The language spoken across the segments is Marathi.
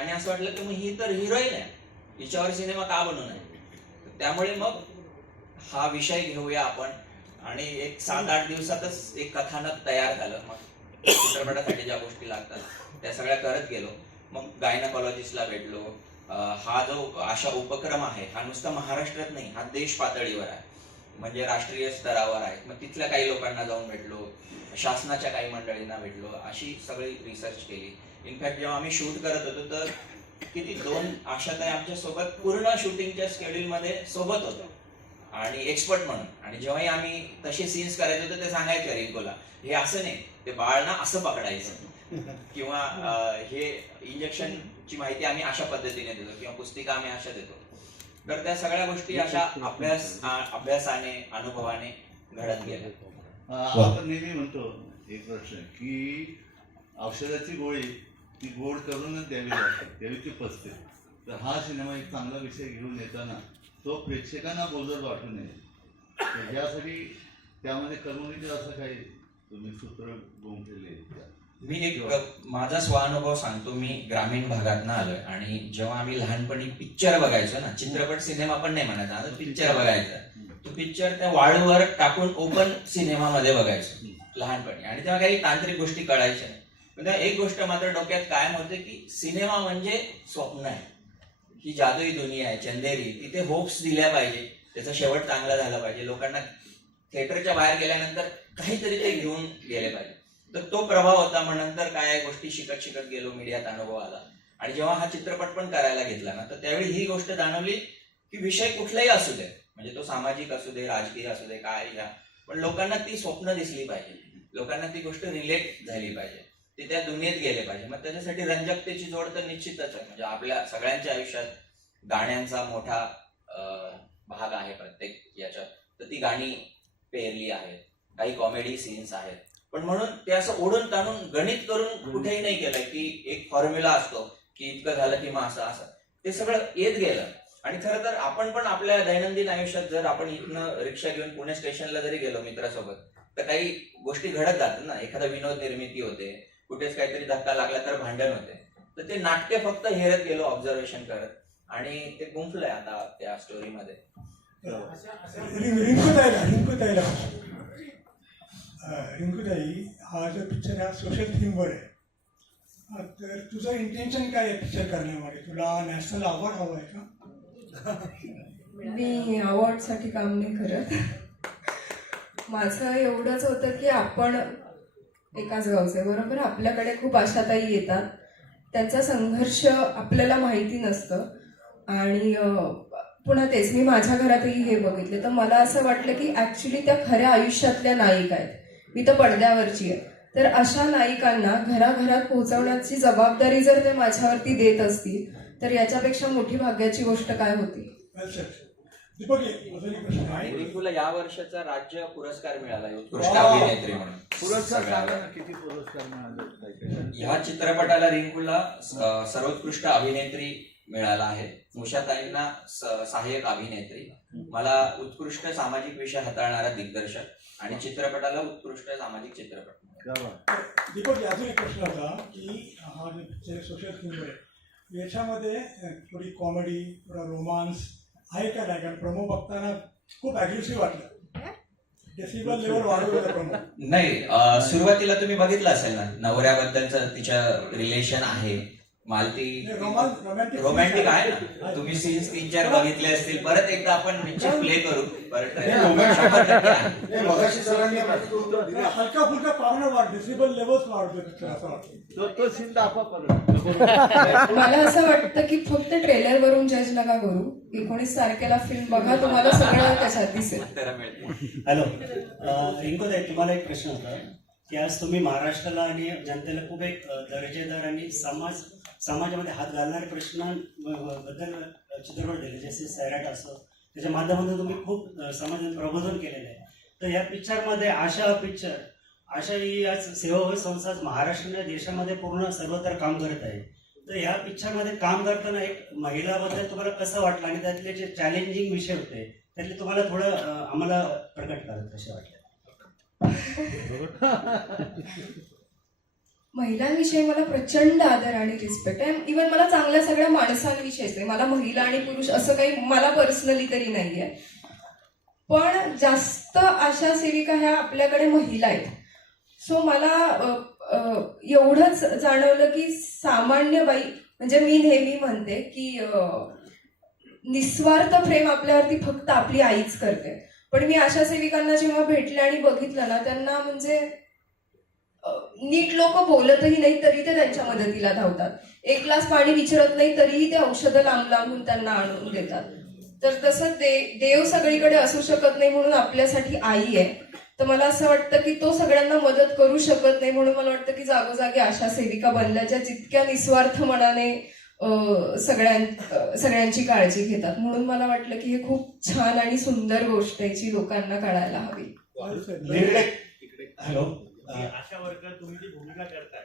आणि असं वाटलं की मग ही तर हिरोईन आहे, हिच्यावर सिनेमा का बनवू नये. त्यामुळे मग हा विषय घेऊया आपण, आणि एक 7-8 दिवसातच एक कथानक तयार झालं. मग चित्रपटासाठी ज्या गोष्टी लागतात त्या सगळ्या करत गेलो. मग गायनकॉलॉजिस्टला भेटलो. हा जो अशा उपक्रम आहे हा नुसता महाराष्ट्रात नाही, हा देश पातळीवर आहे, म्हणजे राष्ट्रीय स्तरावर आहे. मग तिथल्या काही लोकांना जाऊन भेटलो, शासनाच्या काही मंडळींना भेटलो, अशी सगळी रिसर्च केली. इनफॅक्ट जेव्हा आम्ही शूट करत होतो तर किती 2 आशाताई आमच्या सोबत पूर्ण शूटिंगच्या शेड्यूल मध्ये सोबत होतो आणि एक्सपर्ट म्हणून. आणि जेव्हाही आम्ही तसे सीन्स करायचे होते ते सांगायचे रिंकूला, हे असं नाही, ते बाळ ना असं पकडायचं, किंवा हे इंजेक्शनची माहिती आम्ही अशा पद्धतीने देतो, किंवा पुस्तिका आम्ही अशा देतो. तर त्या सगळ्या गोष्टी अशा अभ्यासाने अनुभवाने घडत गेल्या. आपण नेहमी म्हणतो एक प्रश्न की औषधाची गोळी ती गोड करूनच द्यावी लागते, द्यावी ती पचते. तर हा सिनेमा एक चांगला विषय घेऊन येताना तो प्रेक्षकांना बोजड वाटू नये, तर यासाठी त्यामध्ये कर्मणीचं असं काही तुम्ही सूत्र गुंफलेले आहेत. मी एक माझा स्वानुभव सांगतो. मी ग्रामीण भागातनं आलोय, आणि जेव्हा आम्ही लहानपणी पिक्चर बघायचो ना, चित्रपट सिनेमा पण नाही म्हणायचा, पिक्चर बघायचा, तो पिक्चर त्या वाळूवर टाकून ओपन सिनेमामध्ये बघायचो लहानपणी. आणि तेव्हा काही तांत्रिक गोष्टी कळायच्या नाही. पण एक गोष्ट मात्र डोक्यात कायम होते की सिनेमा म्हणजे स्वप्न आहे, ही जादुई दुनिया आहे, चंदेरी. तिथे होप्स दिल्या पाहिजे, त्याचा शेवट चांगला झाला पाहिजे, लोकांना थिएटरच्या बाहेर गेल्यानंतर काहीतरी ते घेऊन गेले पाहिजे. तर तो प्रभाव होता. मग नंतर काय गोष्टी शिकत शिकत गेलो, मीडियात अनुभव आला. आणि जेव्हा हा चित्रपट पण करायला घेतला ना, तर त्यावेळी ही गोष्ट जाणवली की विषय कुठलाही असू दे, म्हणजे तो सामाजिक असू दे, राजकीय असू दे, काय घ्या, पण लोकांना ती स्वप्न दिसली पाहिजे, लोकांना ती गोष्ट रिलेट झाली पाहिजे, ते त्या दुनियेत गेले पाहिजे. मग त्याच्यासाठी रंजकतेची जोड तर निश्चितच आहे. म्हणजे आपल्या सगळ्यांच्या आयुष्यात गाण्यांचा मोठा भाग आहे प्रत्येक याच्यात. तर ती गाणी पेरली आहेत, काही कॉमेडी सीन्स आहेत, पण म्हणून ते असं ओढून ताणून गणित करून कुठेही नाही केलंय की एक फॉर्म्युला असतो की इतकं झालं की मग असं असं. ते सगळं येत गेलं. आणि खरं तर आपण पण आपल्या दैनंदिन आयुष्यात जर आपण इथनं रिक्षा घेऊन पुणे स्टेशनला जरी गेलो मित्रासोबत, तर काही गोष्टी घडत जातात ना. एखादा विनोद निर्मिती होते, कुठेच काहीतरी धक्का लागला तर भांडण होते. तर ते नाट्य फक्त हेरत गेलो ऑब्झर्वेशन करत, आणि ते गुंफलंय आता त्या स्टोरीमध्ये. रिंकूताई, हा जो पिक्चर हा सोशल थीमवर आहे, तर तुझं इंटेन्शन काय आहे पिक्चर करण्यामागे? तुला नॅशनल अवॉर्ड हवा आहे का? मी अवॉर्डसाठी काम नाही करत. माझं एवढंच होतं की आपण एकाच गावचे, बरोबर, आपल्याकडे खूप आशाताई येतात, त्यांचा संघर्ष आपल्याला माहिती नसतं. आणि पुन्हा तेच मी माझ्या घरातही हे बघितले, तर मला असं वाटलं की ॲक्च्युली त्या खऱ्या आयुष्यातल्या नायिका आहेत, मी तर पडद्यावरची आहे. तर अशा नायिकांना घराघरात पोहोचवण्याची जबाबदारी जर ते माझ्यावरती देत असतील, तर याच्यापेक्षा मोठी भाग्याची गोष्ट काय होती. रिंकूला या वर्षाचा राज्य पुरस्कार मिळाला उत्कृष्ट अभिनेत्री म्हणून. किती पुरस्कार मिळाले? ह्या चित्रपटाला रिंकूला सर्वोत्कृष्ट अभिनेत्री मिळाला आहे, उषाताईंना सहाय्यक अभिनेत्री, मला उत्कृष्ट सामाजिक विषय हाताळणारा दिग्दर्शक, आणि चित्रपटाला उत्कृष्ट सामाजिक चित्रपट. दीपक, अजून एक प्रश्न होता की हा जो पिक्चर सोशल थीमवर आहे, याच्यामध्ये थोडी कॉमेडी, थोडा रोमांस आहे का नाही? कारण प्रोमो बघताना खूप अग्रेसिव्ह वाटलं, डेसिबल लेवल वाढवलं प्रोमो. नाही, सुरुवातीला तुम्ही बघितलं असेल ना, नवऱ्याबद्दलचं तिचं रिलेशन आहे, मालती रोमॅन्टिक आहे ना. तुम्ही सीन्स 3-4 बघितले असतील, परत एकदा आपण निश्चित प्ले करू. परत हलका फुलका पावणं वाढ, डेसिबल लेवल्स वाढतो असं वाटतं. मला असं वाटतं की फक्त ट्रेलरवरून जज नका करू, 19 तारखेला फिल्म बघा, तुम्हाला सगळं त्याच्यात दिसेल. हॅलो रिंकूताई, तुम्हाला एक प्रश्न होता की आज तुम्ही महाराष्ट्राला आणि जनतेला खूप एक दर्जेदार आणि समाजामध्ये हात घालणारे प्रश्नांबद्दल चित्रपट दिले, जसे सैराट असं, त्याच्या माध्यमातून तुम्ही खूप समाजात प्रबोधन केलेलं आहे. तर या पिक्चरमध्ये आशा ही आज सेवाभावी संस्था महाराष्ट्र देशामध्ये पूर्ण सर्वत्र काम करत आहे. तर या पिक्चरमध्ये काम करताना एक महिलाबद्दल तुम्हाला कसं वाटलं, आणि त्यातले जे चॅलेंजिंग विषय होते त्यातले तुम्हाला थोडं आम्हाला प्रकट करत कसे वाटले? महिलांविषयी मला प्रचंड आदर आणि रिस्पेक्ट आहे. इव्हन मला चांगल्या सगळ्या माणसांविषयीच आहे. मला महिला आणि पुरुष असं काही मला पर्सनली तरी नाही आहे. पण जास्त आशा सेविका ह्या आपल्याकडे महिला आहेत. सो मला एवढंच जाणवलं की सामान्य बाई, म्हणजे मी नेहमी म्हणते की निस्वार्थ प्रेम आपल्यावरती फक्त आपली आईच करते. पण मी आशा सेविकांना जेव्हा भेटले आणि बघितलं ना, त्यांना म्हणजे नीट लोक बोलतही नाही तरी ते त्यांच्या मदतीला धावतात. एक ग्लास पाणी विचारत नाही तरीही ते औषधं लांब लांबून त्यांना आणून देतात. तर तसं देव सगळीकडे असू शकत नाही म्हणून आपल्यासाठी आई आहे. तर मला असं वाटतं की तो सगळ्यांना मदत करू शकत नाही म्हणून मला वाटतं की जागोजागी आशा सेविका बनल्या, ज्या जितक्या निस्वार्थ मनाने सगळ्यांची काळजी घेतात. म्हणून मला वाटलं की हे खूप छान आणि सुंदर गोष्ट आहे जी लोकांना कळायला हवी. हॅलो. आशा वर्कर तुम्ही जी भूमिका करताय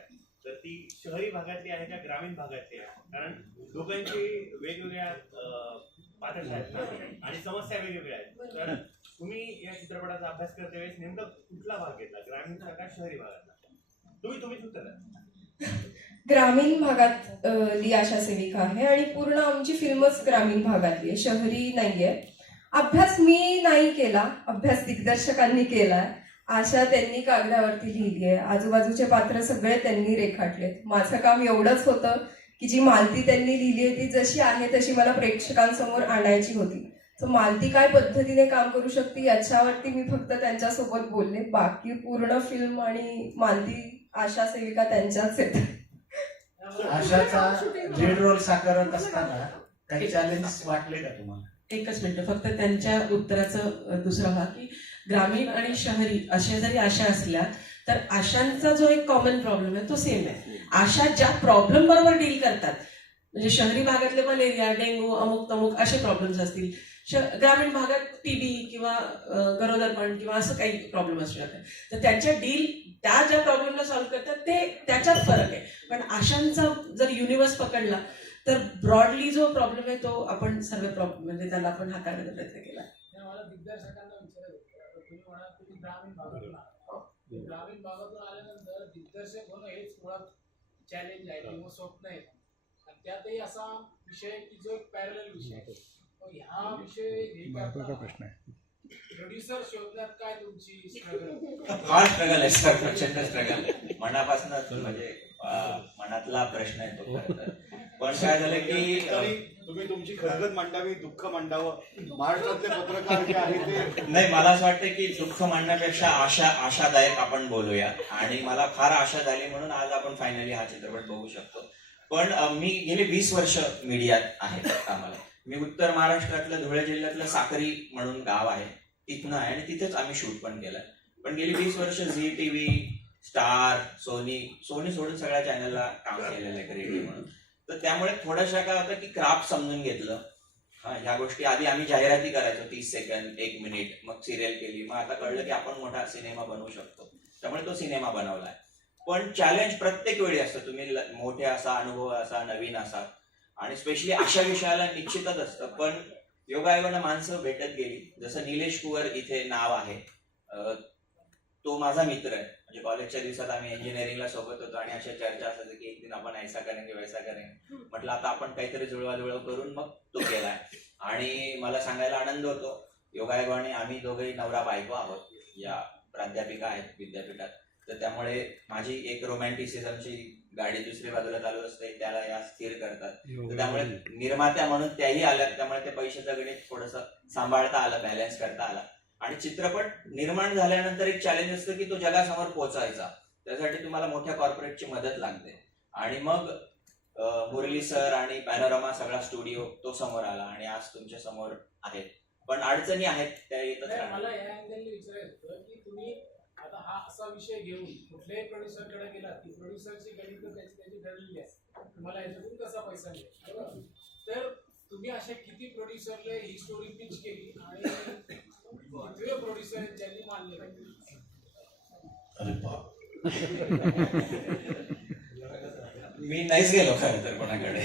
तर ती शहरी भागातली आहे का ग्रामीण भागातली आहे? कारण दोघांची वेगवेगळ्या पातळ्या आहेत ना आणि समस्या वेगवेगळ्या आहेत. तर तुम्ही या चित्रपटाचा अभ्यास करते वेळेस नेमका कुठला भाग घेतला, ग्रामीणचा का शहरी भागातला? तुम्हीच उत्तर द्या. ग्रामीण भागातली आशा सेविका आहे आणि पूर्ण आमची फिल्मच ग्रामीण भागातली आहे, शहरी नाहीये. अभ्यास मी नाही केला, अभ्यास दिग्दर्शकांनी केलाय. आशा त्यांनी कागदावरती लिहिली आहे, आजूबाजूचे पात्र सगळे त्यांनी रेखाटलेत. माझं काम एवढंच होतं की जी मालती त्यांनी लिहिली आहे ती जशी आहे तशी मला प्रेक्षकांसमोर आणायची होती. तर मालती काय पद्धतीने काम करू शकते याच्यावरती मी फक्त त्यांच्यासोबत बोलले. बाकी पूर्ण फिल्म आणि मालती आशा सेविका त्यांच्याच आहेत. आशाचा लीड रोल साकारत असताना काही चॅलेंज वाटले का तुम्हाला? एकच मिनिट फक्त त्यांच्या उत्तराचं दुसरा भाग की ग्रामीण आणि शहरी अशा जरी आशा असल्या तर आशांचा जो एक कॉमन प्रॉब्लेम आहे तो सेम आहे. आशा ज्या प्रॉब्लेम बरोबर डील करतात, म्हणजे शहरी भागातले मलेरिया, डेंग्यू, अमुक तमुक असे प्रॉब्लेम्स असतील, ग्रामीण भागात टीबी किंवा गरोदरपण किंवा असं काही प्रॉब्लेम असू शकतात. तर त्यांच्या त्या ज्या प्रॉब्लेमला सॉल्व्ह करतात ते त्याच्यात फरक आहे. पण आशांचा जर युनिव्हर्स पकडला तर ब्रॉडली जो प्रॉब्लेम आहे तो आपण सर्व प्रॉब्लेम म्हणजे त्याला आपण हाताळण्याचा प्रयत्न केला. मला दिग्दर्शकांना विचारायचं होतं, तुम्ही म्हणाल तुम्ही ग्रामीण भागातून आला, ग्रामीण भागातून आल्यानंतर दिग्दर्शक होणं हेच मुळात चॅलेंज आहे किंवा स्वप्न आहे. आणि त्यातही असा विषय की जो एक पॅरलल विषय आहे. ह्या विषय प्रश्न आहे. प्रोड्युसर शोधण्यात काय तुमची स्ट्रगल? फार स्ट्रगल आहे सर, प्रचंड स्ट्रगल. मनापासून म्हणजे मनातला प्रश्न आहे तो खरं तर. पण काय झालं की तुम्ही तुमची खरगत मांडावी, दुःख मांडावं. महाराष्ट्रातले पत्रकार जे आहे ते नाही, मला असं वाटतं की दुःख मांडण्यापेक्षा आशादायक आपण बोलूया. आणि मला फार आशा झाली म्हणून आज आपण फायनली हा चित्रपट बघू शकतो. पण मी गेले 20 वर्ष मीडियात आहे आम्हाला. मी उत्तर महाराष्ट्रातलं धुळे जिल्ह्यातलं साक्री म्हणून गाव आहे, तिथनं आहे आणि तिथेच आम्ही शूट पण केलं. पण गेली 20 वर्ष झी टीव्ही, स्टार, सोनी सोडून सगळ्या चॅनलला काम केलेलं आहे रेडिओ म्हणून. तर त्यामुळे थोडंसं काय होतं की क्राफ्ट समजून घेतलं. ह्या गोष्टी आधी आम्ही जाहिराती करायचो 30 सेकंद, 1 मिनिट, मग सिरियल केली. मग आता कळलं की आपण मोठा सिनेमा बनवू शकतो, त्यामुळे तो सिनेमा बनवलाय. पण चॅलेंज प्रत्येक वेळी असतं. तुम्ही मोठे असा, अनुभव असा, नवीन असा आणि स्पेशली अशा विषयाला निश्चितच असतं. पण योगायोगानं माणसं भेटत गेली. जसं निलेश कुवर इथे नाव आहे, तो माझा मित्र आहे. म्हणजे कॉलेजच्या दिवसात आम्ही इंजिनिअरिंगला सोबत होतो आणि अशा चर्चा असायची की एक दिन आपण ऐसा करेंगे वैसा करेंगे. म्हटलं आता आपण काहीतरी जुळवाजुळव करून मग तो केलाय. आणि मला सांगायला आनंद होतो, योगायोगाने आम्ही दोघेही नवरा बायको आहोत, या प्राध्यापिका आहेत विद्यापीठात. तर त्यामुळे माझी एक रोमॅन्टिसिझमची गाडी दुसरी बाजूला चालू असते, त्याला या स्थिर करतात. तर त्यामुळे निर्मात्या म्हणून त्याही आल्या, त्यामुळे ते पैशाचं गणित थोडंसं सांभाळता आलं, बॅलन्स करता आला. आणि चित्रपट निर्माण झाल्यानंतर एक चॅलेंज असतं की तो जगासमोर पोहोचायचा. त्यासाठी तुम्हाला मोठ्या कॉर्पोरेटची मदत लागते. आणि मग मुरली सर आणि पॅनोरमा सगळा स्टुडिओ तो समोर आला आणि आज तुमच्या समोर आहेत. पण अडचणी आहेत त्या येतच राहणार. मला या अँगलने विचारायचं होतं की तुम्ही आता हा असा विषय घेऊन कुठल्याही प्रोड्युसरकडे गेला की प्रोड्युसरची गणित त्याची ठरलेली असते, तुम्हाला याच्यातून कसा पैसा मिळेल, बरोबर? तर तुम्ही अशा किती प्रोड्युसरला ही स्टोरी पिच केली आणि किती प्रोड्युसर आहेत ज्यांनी मान्य केली? मी नाहीच गेलो खरं तर कोणाकडे.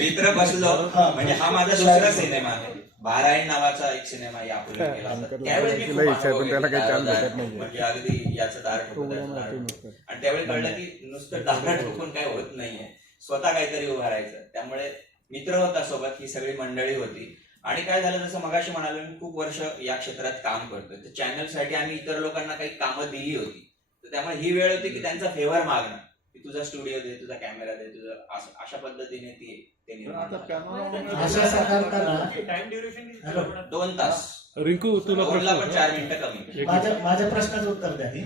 मित्र बसलो, म्हणजे हा माझा दुसरा सिनेमा आहे. बारायण नावाचा एक सिनेमा यापूर्वी केला होता. त्यावेळी मी खूप अनुभव घेतले. दारोदार म्हणजे अगदी याचं दार ठोकून त्याचं दार ठोकून. आणि त्यावेळी कळलं की नुसतं दार ठोकून काय होत नाहीये, स्वतः काहीतरी उभारायचं. त्यामुळे मित्र होता सोबत, ही सगळी मंडळी होती. आणि काय झालं, जसं मगाशी म्हणालो, मी खूप वर्ष या क्षेत्रात काम करतोय, तर चॅनलसाठी आम्ही इतर लोकांना काही कामं दिली होती. तर त्यामुळे ही वेळ होती की त्यांचा फेवर मागणं, की तुझा स्टुडिओ दे, तुझा कॅमेरा दे, तुझं अशा पद्धतीने ते निर्माण झालं. आशा साकारताना टाइम ड्युरेशन 2 तास. रिंकू तुला 2ला पण 4 मिनिटं कमी. माझ्या प्रश्नाचं उत्तर द्या ती.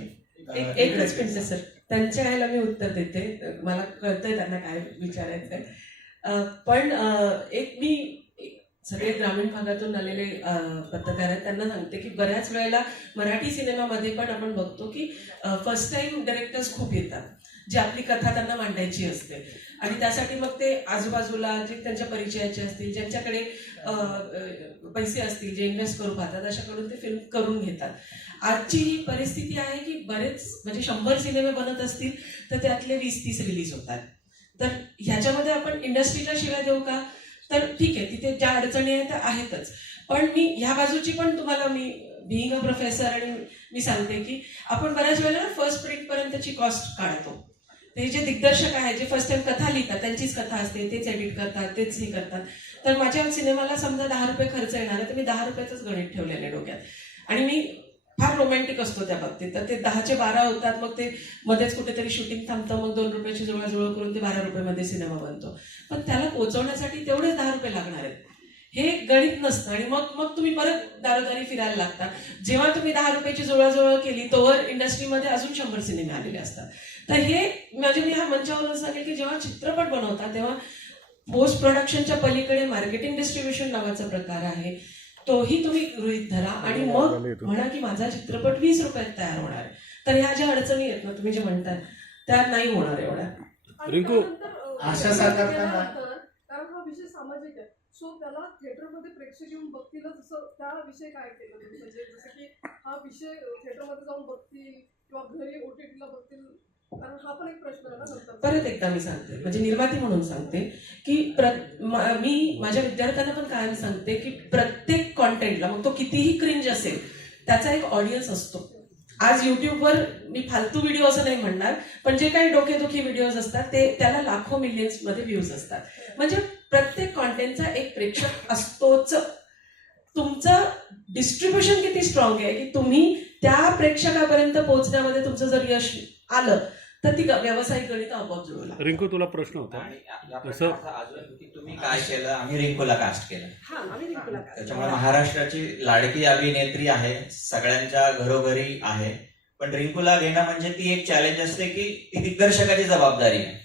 एकच मिनिट सर, त्यांच्या यायला मी उत्तर देते. मला कळतंय त्यांना काय विचारायचंय. पण मी सगळे ग्रामीण भागातून आलेले पत्रकार आहेत, त्यांना सांगते की बऱ्याच वेळेला मराठी सिनेमामध्ये पण आपण बघतो की फर्स्ट टाइम डायरेक्टर्स खूप येतात, जी आपली कथा त्यांना मांडायची असते. आणि त्यासाठी मग ते आजूबाजूला जे त्यांच्या परिचयाचे असतील, ज्यांच्याकडे पैसे असतील, जे इन्व्हेस्ट करू पाहतात, अशाकडून ते फिल्म करून घेतात. आजची ही परिस्थिती आहे की बरेच म्हणजे 100 सिनेमे बनत असतील तर त्यातले 20-30 रिलीज होतात. तर ह्याच्यामध्ये आपण इंडस्ट्रीला शिवाय देऊ का? तर ठीक आहे, तिथे ज्या अडचणी आहेत त्या आहेतच. पण मी ह्या बाजूची पण तुम्हाला, मी बिईंग अ प्रोफेसर, आणि मी सांगते की आपण बऱ्याच वेळेला फर्स्ट प्रिंट पर्यंतची कॉस्ट काढतो. ते जे दिग्दर्शक आहेत, जे फर्स्ट टाइम कथा लिहितात, त्यांचीच कथा असते, तेच एडिट करतात, तेच हे करतात. तर माझ्या सिनेमाला समजा 10 रुपये खर्च येणार आहे, तर मी 10 रुपयाचंच गणित ठेवलेलं आहे डोक्यात. आणि मी फार रोमॅन्टिक असतो त्या बाबतीत. तर ते 10चे 12 होतात, मग ते मध्येच कुठेतरी शूटिंग थांबतं, मग 2 रुपयाची जुळवाजुळव करून ते 12 रुपयामध्ये सिनेमा बनतो. पण त्याला पोहोचवण्यासाठी तेवढेच 10 रुपये लागणार आहेत, हे गणित नसतं. आणि मग तुम्ही परत दारोदारी फिरायला लागता. जेव्हा तुम्ही 10 रुपयाची जुळवाजुळव केली, तोवर इंडस्ट्रीमध्ये अजून 100 सिनेमे आलेले असतात. तर हे मी ह्या मंचावरून सांगेल की जेव्हा चित्रपट बनवता तेव्हा पोस्ट प्रोडक्शनच्या पलीकडे मार्केटिंग डिस्ट्रीब्युशन नावाचा प्रकार आहे, तोही तुम्ही गृहीत धरा. आणि मग म्हणा की माझा चित्रपट 20 रुपयात तयार होणार आहे. तर ह्या ज्या अडचणी आहेत ना, तुम्ही जे म्हणताय त्या नाही होणार एवढ्या. रिंकू, आशा साकारताना कारण हा विषय सामाजिक आहे, सो त्याला थिएटरमध्ये प्रेक्षक येऊन बघतीलच असं त्याविषयी काय केलं, म्हणजे जसं की हा विषय थिएटरमध्ये जाऊन बघतील किंवा घरी OTTला बघतील, कारण हा पण एक प्रश्न आहे ना नंतर. परत एकदा मी सांगते, म्हणजे निर्माती म्हणून सांगते की मी माझ्या विद्यार्थ्यांना पण कायम सांगते की प्रत्येक कॉन्टेंटला, मग तो कितीही क्रिंज असेल, त्याचा एक ऑडियन्स असतो. आज युट्यूबवर मी फालतू व्हिडिओ असं नाही म्हणणार, पण जे काही डोकेदुखी व्हिडिओज असतात ते त्याला लाखो मिलियन्समध्ये व्ह्यूज असतात. म्हणजे प्रत्येक कॉन्टेंटचा एक प्रेक्षक असतोच. तुमचं डिस्ट्रीब्युशन किती स्ट्रॉंग आहे की तुम्ही त्या प्रेक्षकापर्यंत पोहोचण्यामध्ये तुमचं जर यश आलं तर ती व्यावसायिक गणित आपोआप जुळू लागतात. रिंकू तुला प्रश्न होता. आणि या प्रश्नाचा अजून की तुम्ही काय केलं, आम्ही रिंकूला कास्ट केलं. त्याच्यामुळे महाराष्ट्राची लाडकी अभिनेत्री आहे, सगळ्यांच्या घरोघरी आहे. पण रिंकूला घेणं म्हणजे ती एक चॅलेंज असते की ती दिग्दर्शकाची जबाबदारी आहे,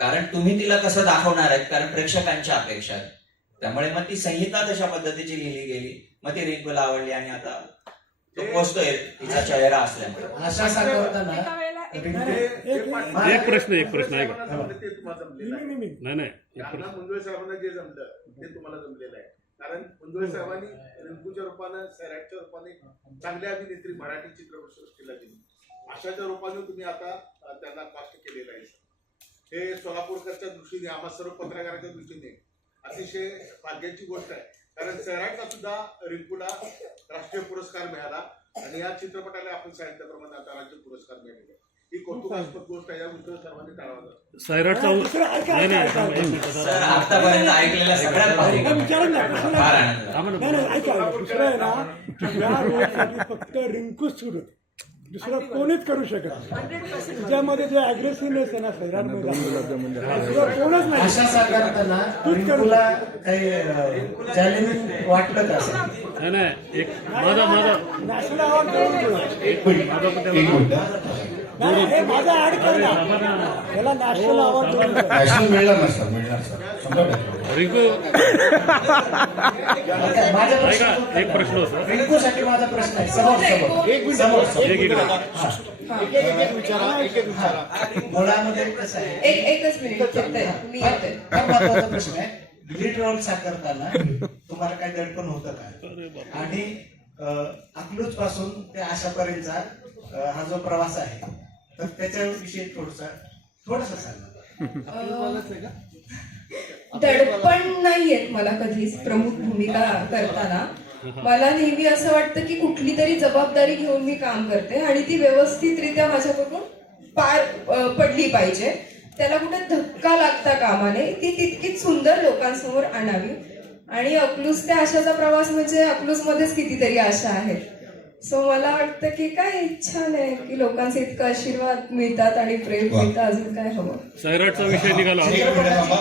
कारण तुम्ही तिला कसं दाखवणार आहेत, कारण प्रेक्षकांच्या अपेक्षा आहेत. त्यामुळे मग ती संहिता तशा पद्धतीची लिहिली गेली, मग ती रिंकूला आवडली आणि आता तो पोचतोय तिचा चेहरा असल्यामुळे. आशा साकारताना एक प्रश्न ऐका. नाही मुंदळे साहेबांना जे जमलं ते तुम्हाला जमलेलं आहे, कारण मुंदळे साहेबांनी रिंकूच्या रूपानं, सैराटच्या रूपाने चांगल्या अभिनेत्री मराठी चित्रपट सृष्टीला दिली. अशाच्या रूपाने तुम्ही आता त्यांना कास्ट केलेलं आहे. हे सोलापूरकरच्या दृष्टीने, आम्हा सर्व पत्रकाराच्या दृष्टीने अतिशय भाग्याची गोष्ट आहे, कारण सैराटला सुद्धा रिंकूला राष्ट्रीय पुरस्कार मिळाला आणि या चित्रपटाला आपण सांगितल्याप्रमाणे आता राज्य पुरस्कार मिळाले. ही कौतुकास्पद गोष्ट आहे, याबद्दल सर्वांनी टाळावं. सैराटचा सर, आतापर्यंत ऐकलेला सगळ्यात भारी फार आनंद. फक्त रिंकूच सुरू, दुसरं कोणीच करू शकत नाही. त्याच्यामध्ये जे अग्रेसिव्हनेस आहे ना सैराटमध्ये, कोणच नाही. आशा साकारताना रिंकूला काही चॅलेंजिंग वाटलं का असं? नाही, एक माझा नॅशनल अवॉर्ड हे माझा ऍड केलं ना, त्याला नॅशनल अवॉर्ड नॅशनल मिळणार ना सर, मिळणार सर. रिंकू, एक प्रश्न होता. रिंकूसाठी माझा प्रश्न आहे, समोर मुळामध्ये कसं आहे, एकच मिनिट मी येते. महत्वाचा प्रश्न आहे. लीड रोल साकारताना तुम्हाला काही दडपण होतं का? आणि अकलूज पासून ते आशापर्यंतचा हा जो प्रवास आहे, तर त्याच्याविषयी थोडस सांगा. दडपण नाही नाही येत मला कधीच प्रमुख भूमिका करताना. मला नेहमी असं वाटतं की कुठली तरी जबाबदारी घेऊन मी काम करते आणि ती व्यवस्थितरित्या माझ्याकडून पार पडली पाहिजे. त्याला कुठे धक्का लागता कामा नये. ती तितकीच सुंदर लोकांसमोर आणावी. आणि अकलूज ते आशाचा प्रवास म्हणजे अकलूजमध्येच कितीतरी आशा आहेत. सो मला वाटतं की काय छान आहे की लोकांचे इतकं आशीर्वाद मिळतात आणि प्रेम मिळतं. अजून काय हवं. सैराटचा विषय निघाला.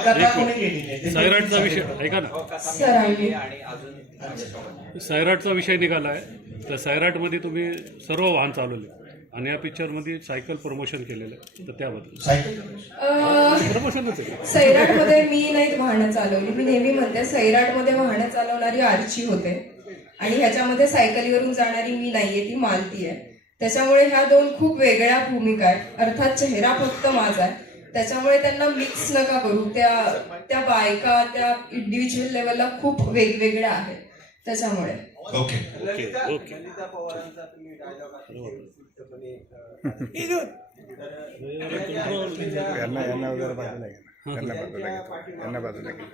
कथा कोणी लिहिली? सैराटचा विषय ऐका ना, सरांनी सैराटचा विषय निघालाय. तर सैराटमध्ये तुम्ही सर्व वाहन चालवले आणि या पिक्चरमध्ये सायकल प्रमोशन केलेलं आहे, तर त्याबद्दल सायकल प्रमोशनच आहे. सैराटमध्ये मी नाहीत वाहनं चालवली. मी नेहमी म्हणते सैराटमध्ये वाहनं चालवणारी आर्ची होते आणि ह्याच्यामध्ये सायकलीवरून जाणारी मी नाहीये, ती मालती आहे. त्याच्यामुळे ह्या दोन खूप वेगळ्या भूमिका आहेत. अर्थात चेहरा फक्त माझा आहे, त्याच्यामुळे त्यांना मिक्स नका करू. त्या बायका त्या इंडिव्हिज्युअल लेवलला खूप वेगवेगळ्या आहेत. त्याच्यामुळे ओके यांना वगैरे बाजूला घ्या, यांना बाजूला घ्या.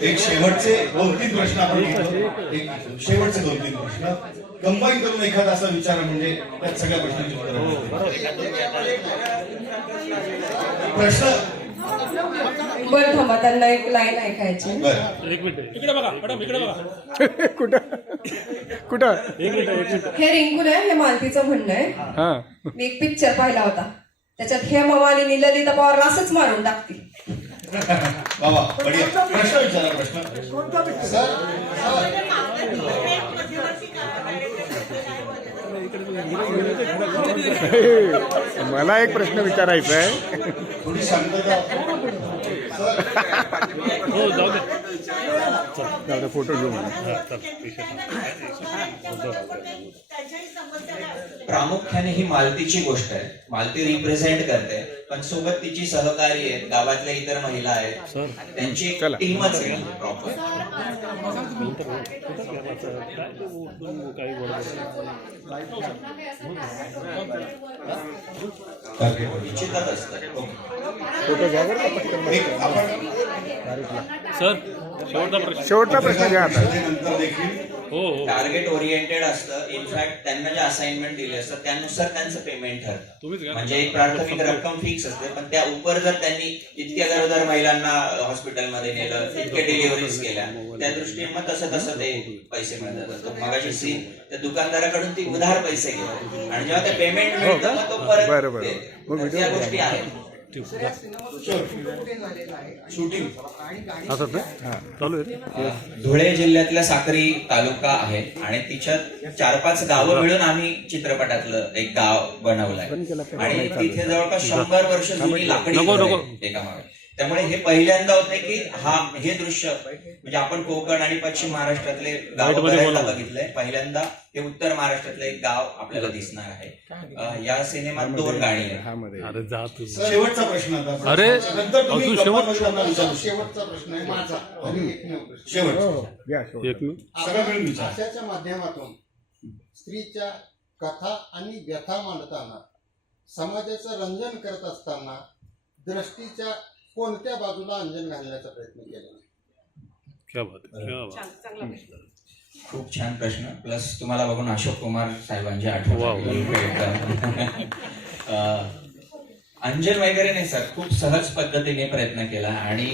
एक शेवटचे 2-3 प्रश्न आपण घेतो. एक शेवटचे 2-3 प्रश्न कंबाईन करून एखादा असा विचार म्हणजे त्यात सगळ्या प्रश्नांची प्रश्न. बरं थांबा, त्यांना एक लाईन ऐकायची. बरं, एक मिनिट, इकडे बघा मॅडम, इकडे बघा. कुठं एक मिनिट. हे रिंकून आहे, हे मालतीचं म्हणणं आहे. हा मी एक पिक्चर पाहिला होता, त्याच्यात हे मवानी ललिता पवारला असंच मारून टाकतील. बाबा बढिया. प्रश्न विचारा. प्रश्न सर. मला एक प्रश्न विचारायचा आहे. थोडी शांतता. हो जाऊ दे. जाऊ दे, फोटो घेऊ मला. प्रामुख्याने ही मालतीची गोष्ट आहे. मालती रिप्रेझेंट करते, पण सोबत तिची सहकारी आहेत, गावातल्या इतर महिला आहेत, त्यांची एक टीमच आहे प्रॉपर. काही बरोबर निश्चितच असतं. फोटो घ्या बरं का पटकन. सर, शेवटचा प्रश्न. शेवटचा प्रश्न घ्या आता. नंतर देखील हो हो, टार्गेट ओरिएंटेड असतं. इनफॅक्ट त्यांना जे असाइनमेंट दिले असतात त्यानुसार त्यांचं पेमेंट ठरतं. तुम्हीच घ्या. म्हणजे एक प्राथमिक रक्कम फिक्स असते, पण त्या उपर जर त्यांनी इतक्या गरोदर महिलांना हॉस्पिटलमध्ये नेलं, इतक्या डिलिव्हरीज केल्या, त्या दृष्टीने मग तसं ते पैसे मिळतात. मगाशी सीन त्या दुकानदाराकडून ती उधार पैसे घेतो आणि जेव्हा ते पेमेंट मिळतं मग तो परत देतो. तर त्या गोष्टी आहेत. शूटिंग असं चालू आहे. धुळे जिल्ह्यातल्या साक्री तालुका आहे आणि तिच्यात 4-5 गावं मिळून आम्ही चित्रपटातलं एक गाव बनवलंय आणि तिथे जवळपास 100 वर्ष जुनी लाकडी घरं आहेत एकामागे. त्यामुळे हे पहिल्यांदा होते की हे दृश्य म्हणजे आपण कोकण आणि पश्चिम महाराष्ट्रातले गाव बघितलंय. पहिल्यांदा हे उत्तर महाराष्ट्रातलं एक गाव आपल्याला दिसणार आहे. या सिनेमात 2 गाणी आहेत. अरे जा तू. शेवटचा प्रश्न आता. अरे, नंतर तुम्ही तू शेवट- गप्पांमध्ये त्यांना विचारू. शेवटचा प्रश्न आहे माझा आणि एकमेव प्रश्न. शेवट घ्या शेवट. एक मिनिट. सगळं मिळून विचार. आशाच्या माध्यमातून स्त्रीच्या कथा आणि व्यथा मांडताना, समाजाचं रंजन करत असताना दृष्टीच्या कोणत्या बाजूला अंजन घालण्याचा प्रयत्न केला? क्या बात आहे, क्या बात आहे. खूप छान प्रश्न. प्लस तुम्हाला बघून अशोक कुमार साहेबांची आठवण आली. अंजन वगैरे नाही सर, खूप सहज पद्धतीने प्रयत्न केला आणि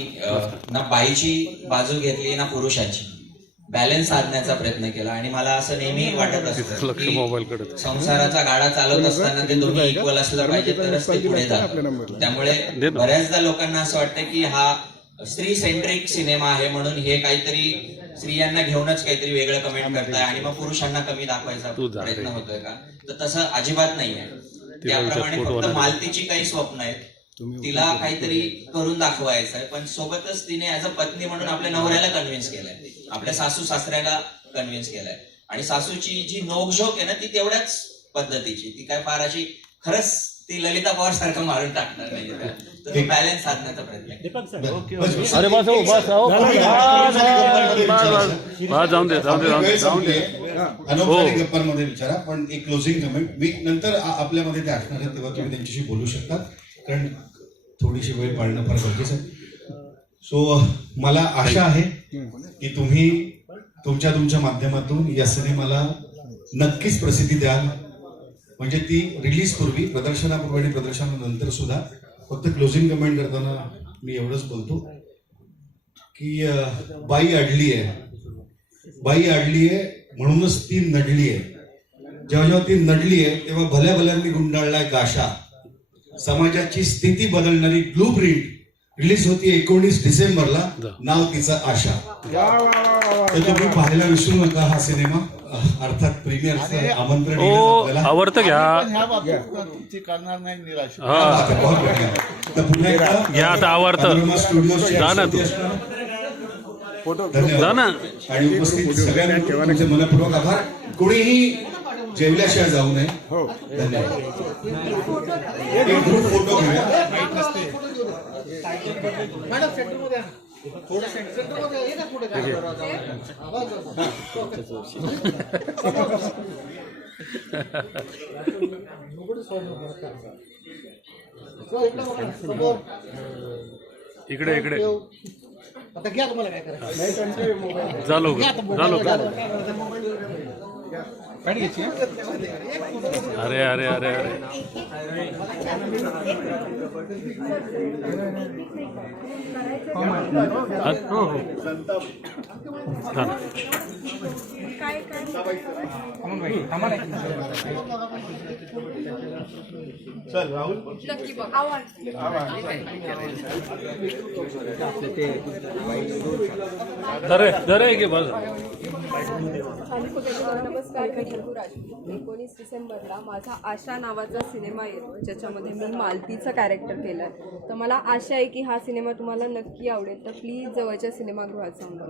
ना बाईची बाजू घेतली ना पुरुषाची, बॅलन्स साधण्याचा प्रयत्न केला. आणि मला असं नेहमी वाटत असतं की संसाराचा गाडा चालवत असताना ते दोन्ही इक्वल असलं पाहिजे तरच ते पुढे जातं. त्यामुळे बऱ्याचदा लोकांना असं वाटतं की हा स्त्री सेंट्रिक सिनेमा आहे म्हणून हे काहीतरी स्त्रियांना घेऊनच काहीतरी वेगळं कमेंट करताय आणि मग पुरुषांना कमी दाखवायचा प्रयत्न होतोय का, तर तसं अजिबात नाहीये. त्याप्रमाणे फक्त मालतीची काही स्वप्न आहेत, तिला काहीतरी करून दाखवायचं आहे, पण सोबतच तिने ऍज अ पत्नी म्हणून आपल्या नवऱ्याला कन्व्हिन्स केलंय, आपल्या सासू सासऱ्याला कन्व्हिन्स केलंय. आणि सासूची जी नोकझोक आहे ना ती तेवढ्याच पद्धतीची, ती काय फार अशी खरंच ती ललिता पवार सारखं मारून टाकणार नाही. तर ती बॅलन्स साधण्याचा प्रयत्न आहे. अरे बस हो, बस हो. जाऊन दे. अनौपचारिक गप्पांमध्ये विचारा, पण एक क्लोजिंग कमेंट मी नंतर आपल्यामध्ये ते असणार आहे, तेव्हा तुम्ही त्यांच्याशी बोलू शकतात, कारण थोडीशी वेळ पाळणं फार गरजेचं आहे. सो मला आशा आहे की तुम्ही तुमच्या माध्यमातून या सिनेमाला नक्कीच प्रसिद्धी द्याल. म्हणजे ती रिलीज पूर्वी, प्रदर्शनापूर्वी आणि प्रदर्शनानंतर सुद्धा. फक्त क्लोजिंग कमेंट करताना मी एवढंच बोलतो की बाई अडली आहे म्हणूनच ती नडली आहे. जेव्हा ती नडली आहे तेव्हा भल्या भल्यांनी गुंडाळलाय गाशा. समाजाची स्थिती बदलणारी ब्लू प्रिंट रिलीज होती 19 डिसेंबरला. नाव तिचं आशा. तर तुम्ही पाहायला विसरू नका हा सिनेमा. अर्थात प्रीमियरचं आमंत्रण आवडतं घ्या. तुमची करणार नाही निराश. तर पुन्हा एकदा आता आवडतं जा ना तू. धन्यवाद आणि उपस्थित सगळ्यांना तुमचे मनपूर्वक आभार. कोणीही जेवल्याशिवाय जाऊ नये. धन्यवाद. एक ग्रुप फोटो घेऊया. मॅडम सेंटरमध्ये थोडं सेंटरमध्ये ये ना पुढे. इकडे आता घ्या तुम्हाला काय करायचं. झालो अरे अरे अरे अरे हो चल राहुल. नक्की बघ. दरे की बस. नमस्कार, मी टिंकू राजपूत. 19 डिसेंबरला माझा आशा नावाचा सिनेमा येतो, ज्याच्यामध्ये मी मालतीचं कॅरेक्टर केलं आहे. तर मला आशा आहे की हा सिनेमा तुम्हाला नक्की आवडेल. तर प्लीज जवळच्या सिनेमागृहात सांगा.